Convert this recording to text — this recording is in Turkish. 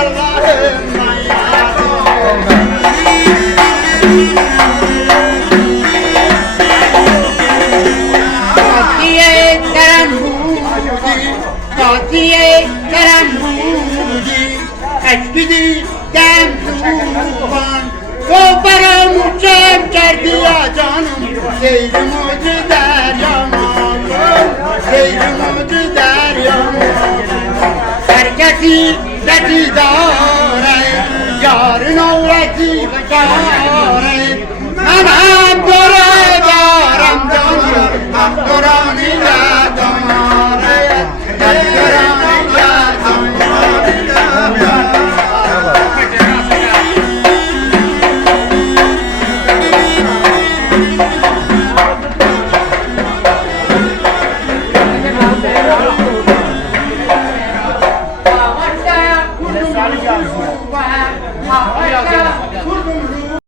Allah'ım Katiye terembudi, katiye terembudi, eşkidi demduvan, koparım uçam kerdiya canım, seyrim ucu deryama, seyrim ucu deryama. Herkesizetidare, yarın avreti bekare, anam dore daram canım, aktorani la damare, aktorani la damare. Hava